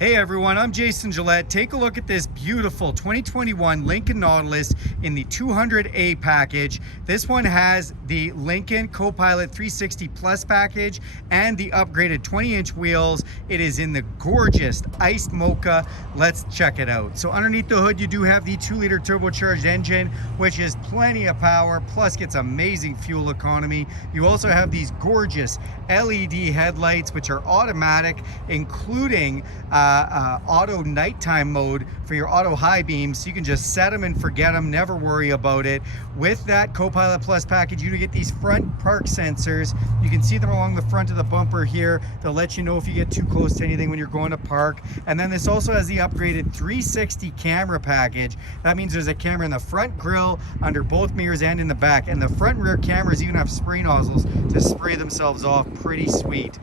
Hey everyone, I'm Jason Gillette. Take a look at this beautiful 2021 Lincoln Nautilus in the 200A package. This one has the Lincoln Copilot 360 Plus package and the upgraded 20-inch wheels. It is in the gorgeous iced mocha. Let's check it out. So underneath the hood, you do have the 2-liter turbocharged engine, which is plenty of power, plus gets amazing fuel economy. You also have these gorgeous LED headlights, which are automatic, including auto nighttime mode for your auto high beams, so you can just set them and forget them, never worry about it. With that Copilot Plus package, you get these front park sensors. You can see them along the front of the bumper here. They'll let you know if you get too close to anything when you're going to park. And then this also has the upgraded 360 camera package. That means there's a camera in the front grille, under both mirrors, and in the back. And the front and rear cameras even have spray nozzles to spray themselves off. Pretty sweet.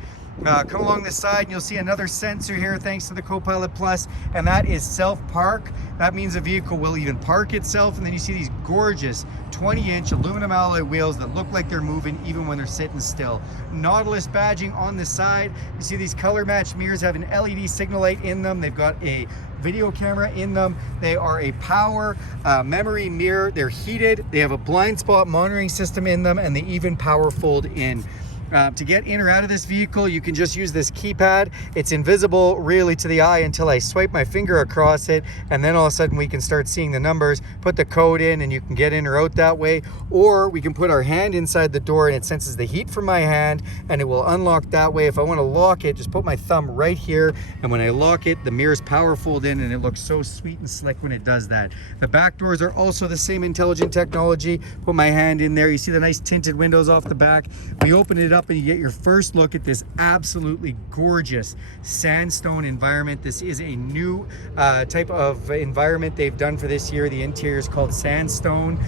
Come along the side and you'll see another sensor here thanks to the Copilot Plus, and that is self-park. That means the vehicle will even park itself. And then you see these gorgeous 20-inch aluminum alloy wheels that look like they're moving even when they're sitting still. Nautilus badging on the side. You see these color matched mirrors have an LED signal light in them. They've got a video camera in them. They are a power memory mirror. They're heated. They have a blind spot monitoring system in them, and they even power fold in. To get in or out of this vehicle, you can just use this keypad. It's invisible really to the eye until I swipe my finger across it, and then all of a sudden we can start seeing the numbers, put the code in, and you can get in or out that way. Or we can put our hand inside the door and it senses the heat from my hand and it will unlock that way. If I want to lock it, just put my thumb right here, and when I lock it, the mirrors power fold in, and it looks so sweet and slick when it does that. The back doors are also the same intelligent technology. Put my hand in there, you see the nice tinted windows off the back. We open it up and you get your first look at this absolutely gorgeous sandstone environment. This is a new type of environment they've done for this year. The interior is called sandstone.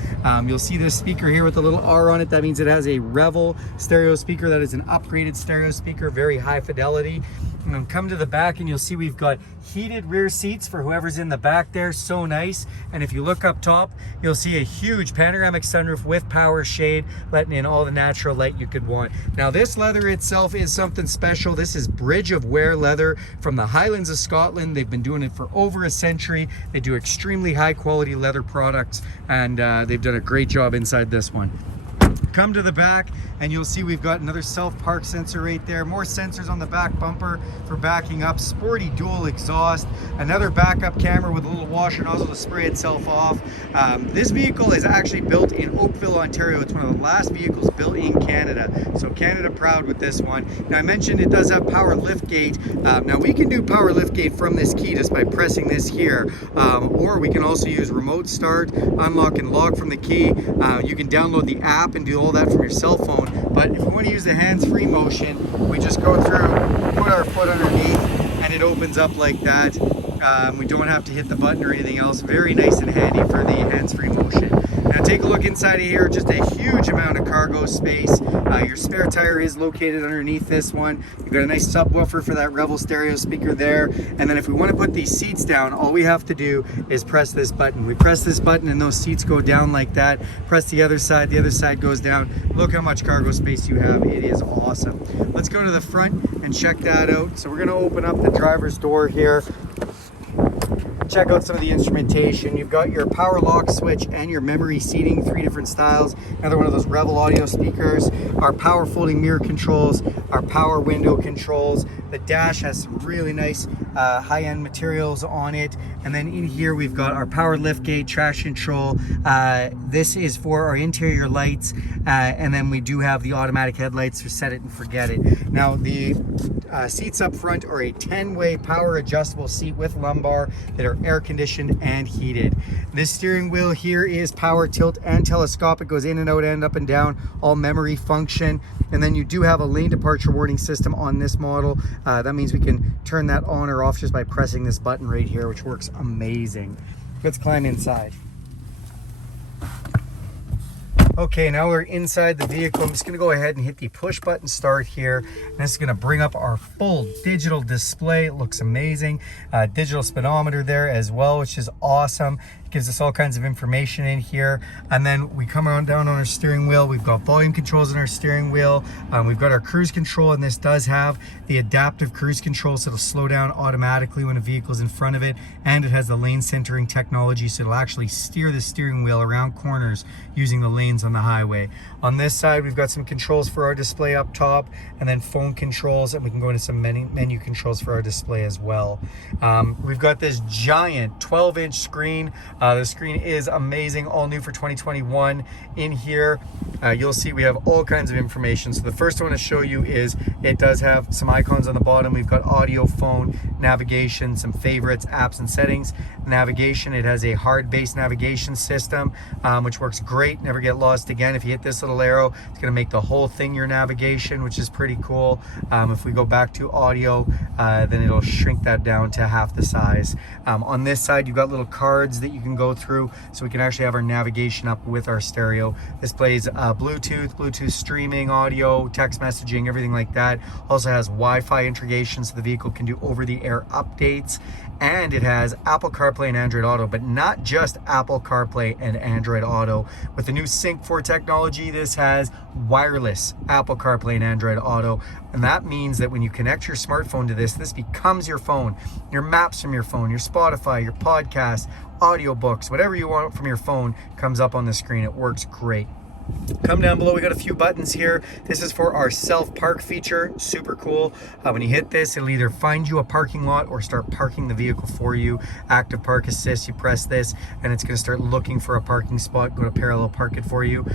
You'll see this speaker here with a little R on it. That means it has a Revel stereo speaker. That is an upgraded stereo speaker, very high fidelity. And come to the back and you'll see we've got heated rear seats for whoever's in the back there. So nice. And if you look up top, you'll see a huge panoramic sunroof with power shade, letting in all the natural light you could want. Now this leather itself is something special. This is Bridge of Wear leather from the Highlands of Scotland. They've been doing it for over a century. They do extremely high quality leather products, and they've done a great job inside this one. Come to the back and you'll see we've got another self-park sensor right there. More sensors on the back bumper for backing up. Sporty dual exhaust. Another backup camera with a little washer nozzle to spray itself off. This vehicle is actually built in Oakville, Ontario. It's one of the last vehicles built in Canada. So Canada proud with this one. Now I mentioned it does have power liftgate. Now we can do power liftgate from this key just by pressing this here. Or we can also use remote start, unlock and lock from the key. You can download the app and do all that from your cell phone. But if we want to use the hands-free motion, we just go through, put our foot underneath, and it opens up like that. We don't have to hit the button or anything else. Very nice and handy for the hands-free motion. Now take a look inside of here, just a huge amount of cargo space. Your spare tire is located underneath this one. You've got a nice subwoofer for that Revel stereo speaker there. And then if we want to put these seats down, all we have to do is press this button. We press this button and those seats go down like that. Press the other side goes down. Look how much cargo space you have. It is awesome. Let's go to the front and check that out. So we're going to open up the driver's door here. Check out some of the instrumentation. You've got your power lock switch and your memory seating, 3 different styles. Another one of those Revel audio speakers. Our power folding mirror controls, our power window controls. The dash has some really nice high-end materials on it. And then in here we've got our power liftgate, traction control. This is for our interior lights. And then we do have the automatic headlights for set it and forget it. Now the seats up front are a 10-way power adjustable seat with lumbar that are air conditioned and heated. This steering wheel here is power tilt and telescopic, goes in and out and up and down, all memory function. And then you do have a lane departure warning system on this model. That means we can turn that on or off just by pressing this button right here, which works amazing. Let's climb inside. Okay, now we're inside the vehicle. I'm just gonna go ahead and hit the push button start here. And this is gonna bring up our full digital display. It looks amazing. Digital speedometer there as well, which is awesome. gives us all kinds of information in here. And then we come on down on our steering wheel. We've got volume controls on our steering wheel. We've got our cruise control, and this does have the adaptive cruise control, so it'll slow down automatically when a vehicle's in front of it. And it has the lane centering technology, so it'll actually steer the steering wheel around corners using the lanes on the highway. On this side, we've got some controls for our display up top, and then phone controls, and we can go into some menu controls for our display as well. We've got this giant 12-inch screen. The screen is amazing, all new for 2021. In here, you'll see we have all kinds of information. So the first I want to show you is it does have some icons on the bottom. We've got audio, phone, navigation, some favorites, apps and settings. Navigation, it has a hard base navigation system, which works great. Never get lost again. If you hit this little arrow, it's going to make the whole thing your navigation, which is pretty cool. If we go back to audio, then it'll shrink that down to half the size. On this side, you've got little cards that you can go through, so we can actually have our navigation up with our stereo. This plays Bluetooth streaming, audio, text messaging, everything like that. Also has Wi-Fi integration, so the vehicle can do over-the-air updates. And it has Apple CarPlay and Android Auto, but not just Apple CarPlay and Android Auto. With the new Sync 4 technology, this has wireless Apple CarPlay and Android Auto. And that means that when you connect your smartphone to this becomes your phone. Your maps from your phone, your Spotify, your podcast, audiobooks, whatever you want from your phone comes up on the screen. It works great. Come down below, we got a few buttons here. This is for our self-park feature, super cool. When you hit this, it'll either find you a parking lot or start parking the vehicle for you. Active Park Assist, you press this and it's gonna start looking for a parking spot, go to parallel park it for you.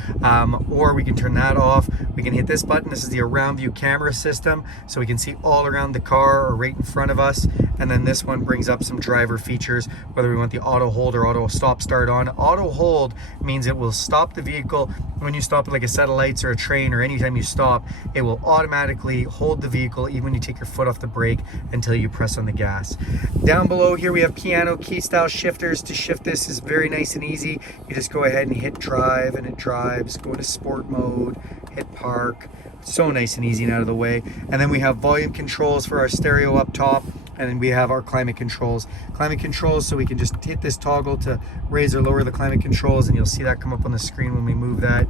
Or we can turn that off. We can hit this button. This is the around view camera system, so we can see all around the car or right in front of us. And then this one brings up some driver features, whether we want the auto hold or auto stop start on. Auto hold means it will stop the vehicle when you stop at like a set of lights or a train, or anytime you stop, it will automatically hold the vehicle even when you take your foot off the brake until you press on the gas. Down below here we have piano key style shifters. To shift this is very nice and easy. You just go ahead and hit drive and it drives. Go into sport mode, hit park. So nice and easy and out of the way. And then we have volume controls for our stereo up top. And then we have our climate controls. Climate controls, so we can just hit this toggle to raise or lower the climate controls, and you'll see that come up on the screen when we move that.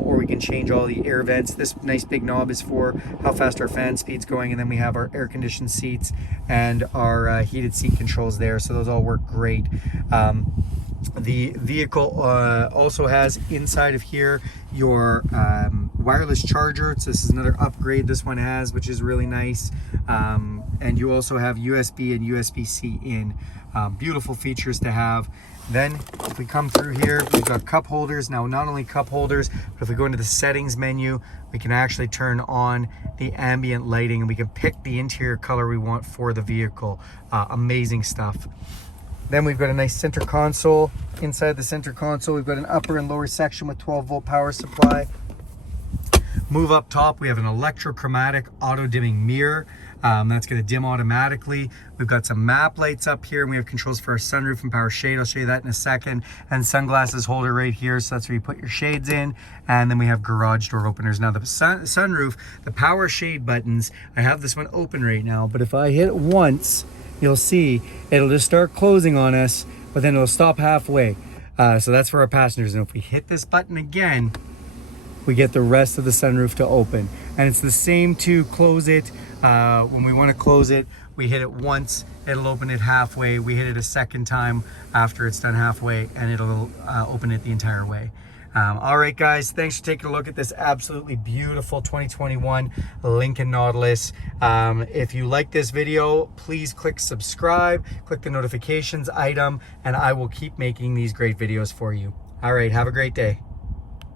Or we can change all the air vents. This nice big knob is for how fast our fan speed's going, and then we have our air conditioned seats and our heated seat controls there, so those all work great. The vehicle also has inside of here your wireless charger. So this is another upgrade this one has, which is really nice. And you also have USB and USB-C in. Beautiful features to have. Then if we come through here, we've got cup holders. Now, not only cup holders, but if we go into the settings menu, we can actually turn on the ambient lighting, and we can pick the interior color we want for the vehicle. Amazing stuff. Then we've got a nice center console. Inside the center console, we've got an upper and lower section with 12-volt power supply. Move up top, we have an electrochromatic auto dimming mirror. That's going to dim automatically. We've got some map lights up here, and we have controls for our sunroof and power shade. I'll show you that in a second. And sunglasses holder right here, so that's where you put your shades in. And then we have garage door openers. Now the sunroof, the power shade buttons, I have this one open right now, but if I hit it once, you'll see it'll just start closing on us, but then it'll stop halfway. So that's for our passengers. And if we hit this button again, we get the rest of the sunroof to open. And it's the same to close it. When we want to close it, we hit it once, it'll open it halfway. We hit it a second time after it's done halfway, and it'll open it the entire way. All right, guys, thanks for taking a look at this absolutely beautiful 2021 Lincoln Nautilus. If you like this video, please click subscribe, click the notifications item, and I will keep making these great videos for you. All right, have a great day.